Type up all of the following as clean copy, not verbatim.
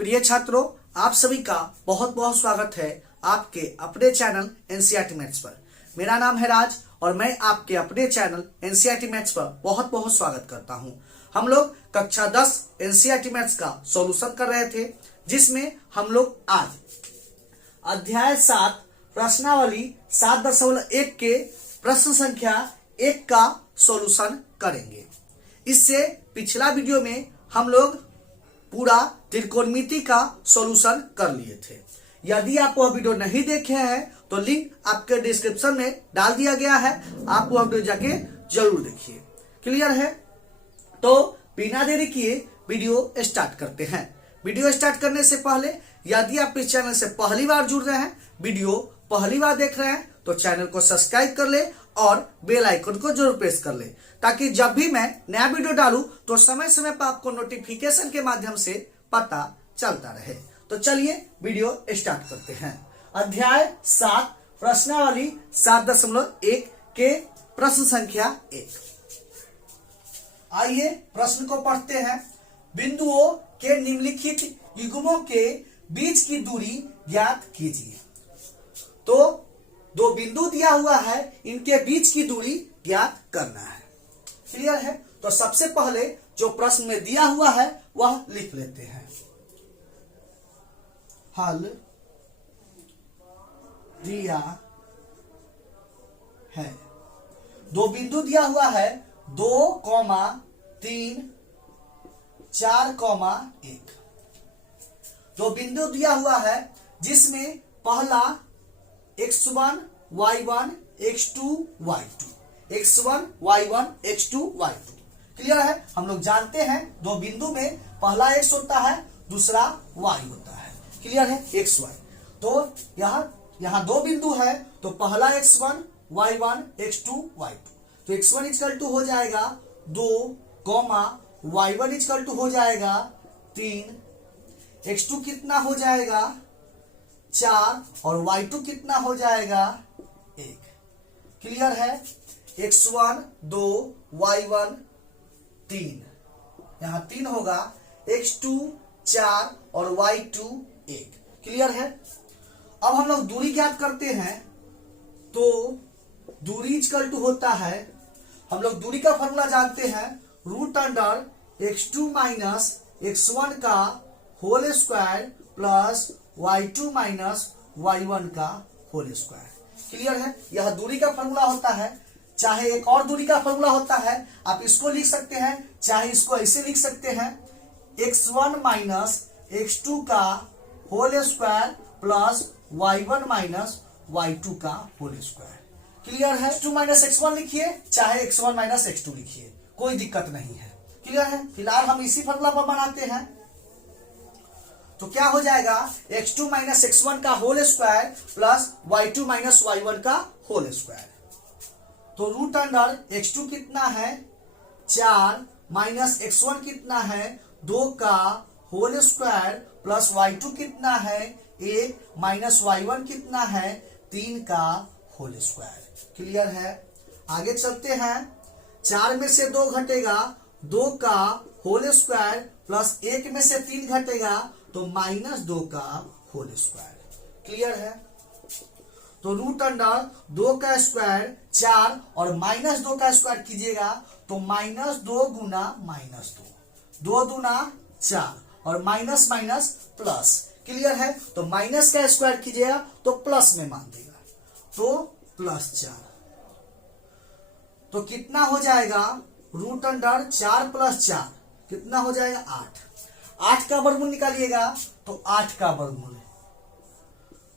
प्रिय छात्रों, आप सभी का बहुत बहुत स्वागत है आपके अपने चैनल एनसीईआरटी मैथ्स पर। मेरा नाम है राज और मैं आपके अपने चैनल एनसीईआरटी मैथ्स पर बहुत बहुत स्वागत करता हूं। हम लोग कक्षा 10 एनसीईआरटी मैथ्स का सॉल्यूशन कर रहे थे, जिसमें हम लोग आज अध्याय 7 प्रश्नावली 7.1 के प्रश्न संख्या 1 का सॉल्यूशन करेंगे। इससे पिछला वीडियो में हम लोग पूरा त्रिकोणमिति का सॉल्यूशन कर लिए थे। यदि आप वह वीडियो नहीं देखे हैं तो लिंक आपके डिस्क्रिप्शन में डाल दिया गया है, आप वह वीडियो जाके जरूर देखिए। क्लियर है? तो बिना देरी किए वीडियो स्टार्ट करते हैं। वीडियो स्टार्ट करने से पहले यदि आप इस चैनल से पहली बार जुड़ रहे हैं, वीडियो पहली बार देख रहे हैं, तो चैनल को सब्सक्राइब कर ले और बेल आइकन को जरूर प्रेस कर ले, ताकि जब भी मैं नया वीडियो डालूं तो समय समय पर आपको नोटिफिकेशन के माध्यम से पता चलता रहे। तो चलिए वीडियो स्टार्ट करते हैं। अध्याय 7 प्रश्नावली 7.1 के प्रश्न संख्या 1। आइए प्रश्न को पढ़ते हैं। बिंदुओं के निम्नलिखित युग्मों के बीच की दूरी ज्ञात कीजिए। तो दो बिंदु दिया हुआ है, इनके बीच की दूरी ज्ञात करना है। क्लियर है? तो सबसे पहले जो प्रश्न में दिया हुआ है वह लिख लेते हैं। हल दिया है। दो बिंदु दिया हुआ है 2, 3, 4, 1। दो बिंदु दिया हुआ है जिसमें पहला x1 y1 x2 y2, x1 y1 x2 y2। Clear है? हम लोग जानते हैं दो बिंदु में पहला x होता है, दूसरा y होता है। क्लियर है? x y। तो यहां दो बिंदु है, तो पहला x1 y1 x2 y2। तो x1 इक्वल टू हो जाएगा 2, y1 इक्वल टू हो जाएगा 3, x2 कितना हो जाएगा 4 और y2 कितना हो जाएगा 1। क्लियर है? x1 2, y1 3, यहां 3 होगा, x2 4 और y2 1। क्लियर है? अब हम लोग दूरी ज्ञात करते हैं। तो दूरी इक्वल टू होता है, हम लोग दूरी का फॉर्मूला जानते हैं, √x2 माइनस x1 का whole square plus y2 minus y1 का होल स्क्वायर। क्लियर है? यह दूरी का फॉर्मूला होता है। चाहे एक और दूरी का फॉर्मूला होता है, आप इसको लिख सकते हैं, चाहे इसको ऐसे लिख सकते हैं, x1 माइनस x2 का whole square plus y1 minus y2 का होल स्क्वायर। क्लियर है? x2 माइनस x1 लिखिए, चाहे x1 माइनस x2 लिखिए, कोई दिक्कत नहीं है। क्लियर है? फिलहाल हम इसी फॉर्मूला पर बनाते हैं। तो क्या हो जाएगा, x2 माइनस x1 का whole square plus y2 minus y1 का होल स्क्वायर। तो √x2 कितना है 4 माइनस x1 कितना है 2 का होल स्क्वायर प्लस y2 कितना है 1 माइनस y1 कितना है 3 का होल स्क्वायर। क्लियर है? आगे चलते हैं। 4 में से 2 घटेगा, 2 का होल स्क्वायर प्लस 1 में से 3 घटेगा, तो -2 का होल स्क्वायर। क्लियर है? तो √2 का स्क्वायर 4 और -2 का स्क्वायर कीजिएगा, तो -2 गुना -2, 2 दूना 4 और माइनस माइनस प्लस। क्लियर है? तो माइनस का स्क्वायर कीजिएगा तो प्लस में मान देगा, तो +4। तो कितना हो जाएगा, √4 + 4 कितना हो जाएगा 8। 8 का वर्गमूल निकालिएगा, तो 8 का वर्गमूल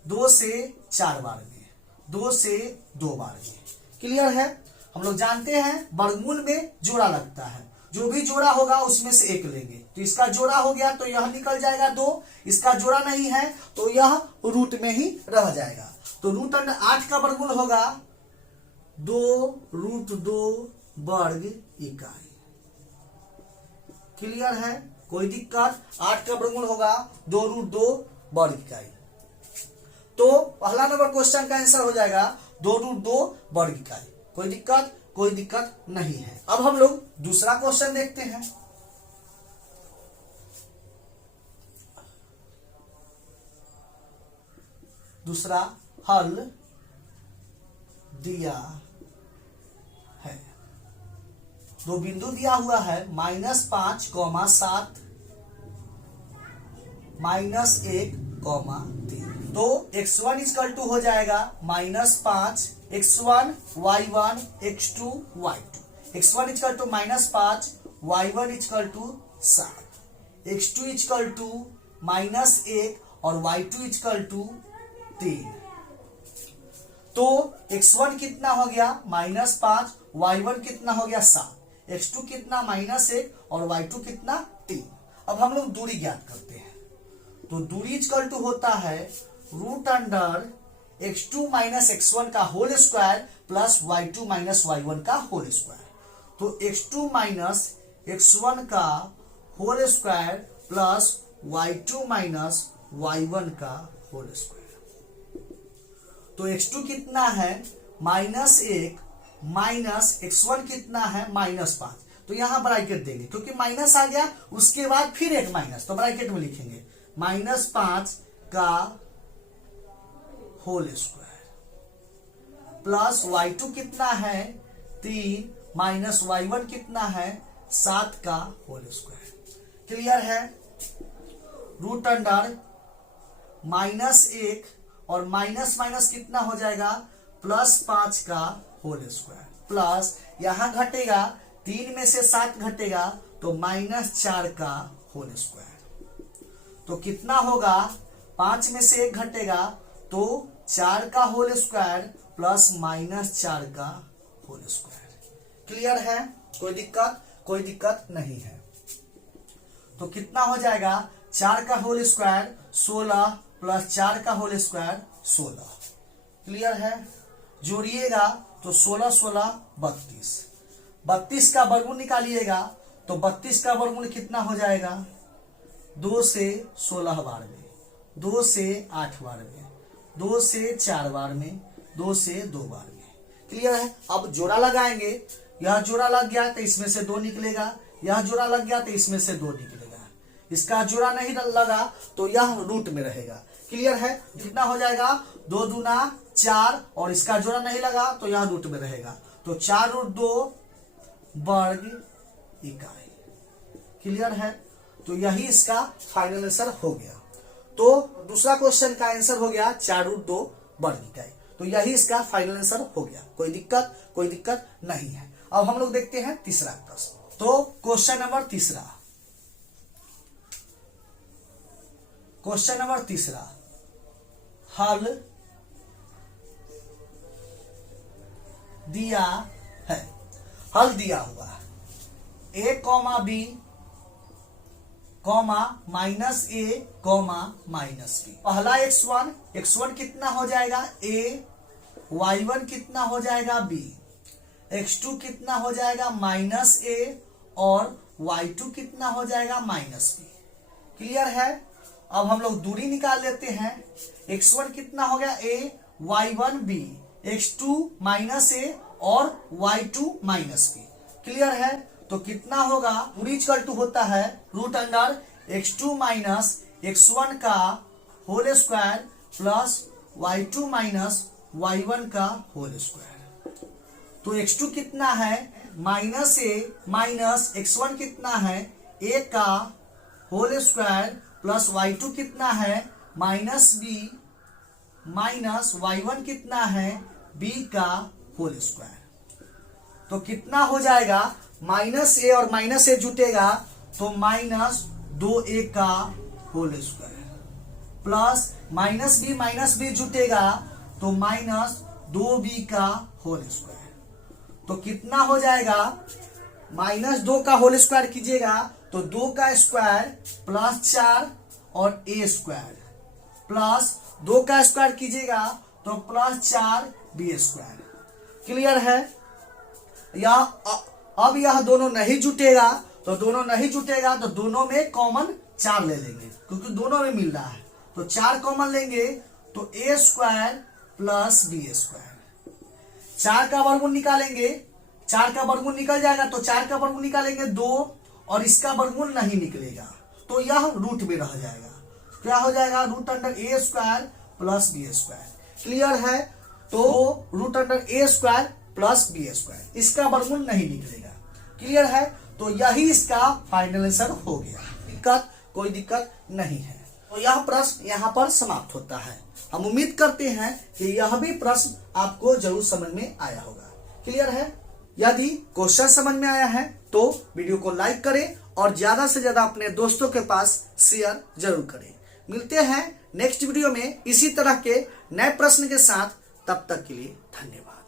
2 से 4 बार में, 2 से 2 बार में। क्लियर है? हम लोग जानते हैं वर्गमूल में जोड़ा लगता है, जो भी जोड़ा होगा उसमें से 1 लेंगे। तो इसका जोड़ा हो गया तो यह निकल जाएगा 2, इसका जोड़ा नहीं है तो यह रूट में ही रह जाएगा। तो √8 का वर्गमूल होगा 2√2 वर्ग इकाई। क्लियर है? कोई दिक्कत? 8 का वर्गमूल होगा 2√2 वर्ग इकाई। तो पहला नंबर क्वेश्चन का आंसर हो जाएगा 2√2 वर्ग इकाई। कोई दिक्कत? कोई दिक्कत नहीं है। अब हम लोग दूसरा क्वेश्चन देखते हैं। दूसरा हल दिया है। दो बिंदु दिया हुआ है -5, 7, -1, 3। तो x1 इक्वल टू हो जाएगा -5 x1 y1 x2 y2। x1 equal to -5 y1 equal to 7, x2 equal to -1 और y2 इक्वल टू 3। तो x1 कितना हो गया -5, y1 कितना हो गया 7, x2 कितना -1 और y2 कितना 3। अब हम लोग दूरी ज्ञात करते हैं। तो दूरी इक्वल टू होता है √x2 माइनस x1 का whole square plus y2 minus y1 का होल स्क्वायर। तो x2 माइनस x1 का whole square plus y2 minus y1 का होल स्क्वायर। तो x2 कितना है -1 माइनस x1 कितना है -5। तो यहां ब्रैकेट देंगे क्योंकि माइनस आ गया, उसके बाद फिर एक माइनस, तो ब्रैकेट में लिखेंगे -5 का होल स्क्वायर प्लस y2 कितना है 3 माइनस y1 कितना है 7 का होल स्क्वायर। क्लियर है? √(-1) और माइनस माइनस कितना हो जाएगा +5 का होल स्क्वायर प्लस यहां घटेगा 3 में से 7 घटेगा तो -4 का होल स्क्वायर। तो कितना होगा 5 में से 1 घटेगा तो 4 का होल स्क्वायर प्लस -4 का होल स्क्वायर। क्लियर है? कोई दिक्कत? कोई दिक्कत नहीं है। तो कितना हो जाएगा 4 का होल स्क्वायर 16 प्लस 4 का होल स्क्वायर 16। क्लियर है? जोड़िएगा तो 16 16 32। 32 का वर्गमूल निकालिएगा तो 32 का वर्गमूल कितना हो जाएगा 2 से 16 बार में, 2 से 8 बार में, 2 से 4 बार में, 2 से 2 बार में। क्लियर है? अब जोड़ा लगाएंगे, यह जोड़ा लग गया तो इसमें से 2 निकलेगा, यह जोड़ा लग गया तो इसमें से 2 निकलेगा। इसका जोड़ा नहीं लगा तो यह रूट में रहेगा। क्लियर है? कितना हो जाएगा 2 दूना 4 और इसका जोड़ा नहीं लगा तो यह रूट में रहेगा। तो 4√2 वर्ग इकाई। क्लियर है? तो यही इसका फाइनल आंसर हो गया। तो दूसरा क्वेश्चन का आंसर हो गया 4√2 वर्ग इकाई। तो यही इसका फाइनल आंसर हो गया। कोई दिक्कत? कोई दिक्कत नहीं है। अब हम लोग देखते हैं तीसरा प्रश्न। तो क्वेश्चन नंबर तीसरा हल दिया है। हल दिया हुआ है a, b, -a, -b। पहला x1 कितना हो जाएगा a, y1 कितना हो जाएगा b, x2 कितना हो जाएगा -a और y2 कितना हो जाएगा -b। क्लियर है? अब हम लोग दूरी निकाल लेते हैं। x1 कितना हो गया a, y1 b, x2 -a और y2 -b। क्लियर है? तो कितना होगा दूरी इक्वल टू होता है √(x2 माइनस x1 का whole square plus y2 minus y1 का होल स्क्वायर। तो x2 कितना है -a माइनस x1 कितना है a का होल स्क्वायर प्लस y2 कितना है -b माइनस y1 कितना है b का होल स्क्वायर। तो कितना हो जाएगा -a और -a जुटेगा तो -2a का होल स्क्वायर प्लस -b जुटेगा तो -2b का होल स्क्वायर। तो कितना हो जाएगा -2 का होल स्क्वायर कीजिएगा तो 2 का स्क्वायर प्लस 4 और a स्क्वायर प्लस 2 का स्क्वायर कीजिएगा तो प्लस 4b स्क्वायर। क्लियर है? अब यह दोनों नहीं जुटेगा तो दोनों में कॉमन 4 ले लेंगे क्योंकि दोनों में मिल रहा है। तो 4 कॉमन लेंगे तो a square plus b square. 4 का वर्गमूल निकालेंगे, 4 का वर्गमूल निकल जाएगा तो 4 का वर्गमूल निकालेंगे 2 और इसका वर्गमूल नहीं निकलेगा तो यह रूट में रह जाएगा। क्या हो जाएगा √(a² plus B square. Clear है? तो रूट अंडर ए स्क्वायर प्लस बी स्क्वायर, इसका वर्गमूल नहीं निकलेगा। क्लियर है? तो यही इसका फाइनल आंसर हो गया। कोई दिक्कत नहीं है। तो यह प्रश्न यहाँ पर समाप्त होता है। हम उम्मीद करते हैं कि यह भी प्रश्न आपको जरूर समझ में आया होगा। क्लियर है? यदि क्वेश्चन समझ में आया है तो वीडियो को लाइक करें और ज्यादा से ज्यादा अपने दोस्तों के पास शेयर जरूर करें। मिलते हैं नेक्स्ट वीडियो में इसी तरह के नए प्रश्न के साथ। तब तक के लिए धन्यवाद।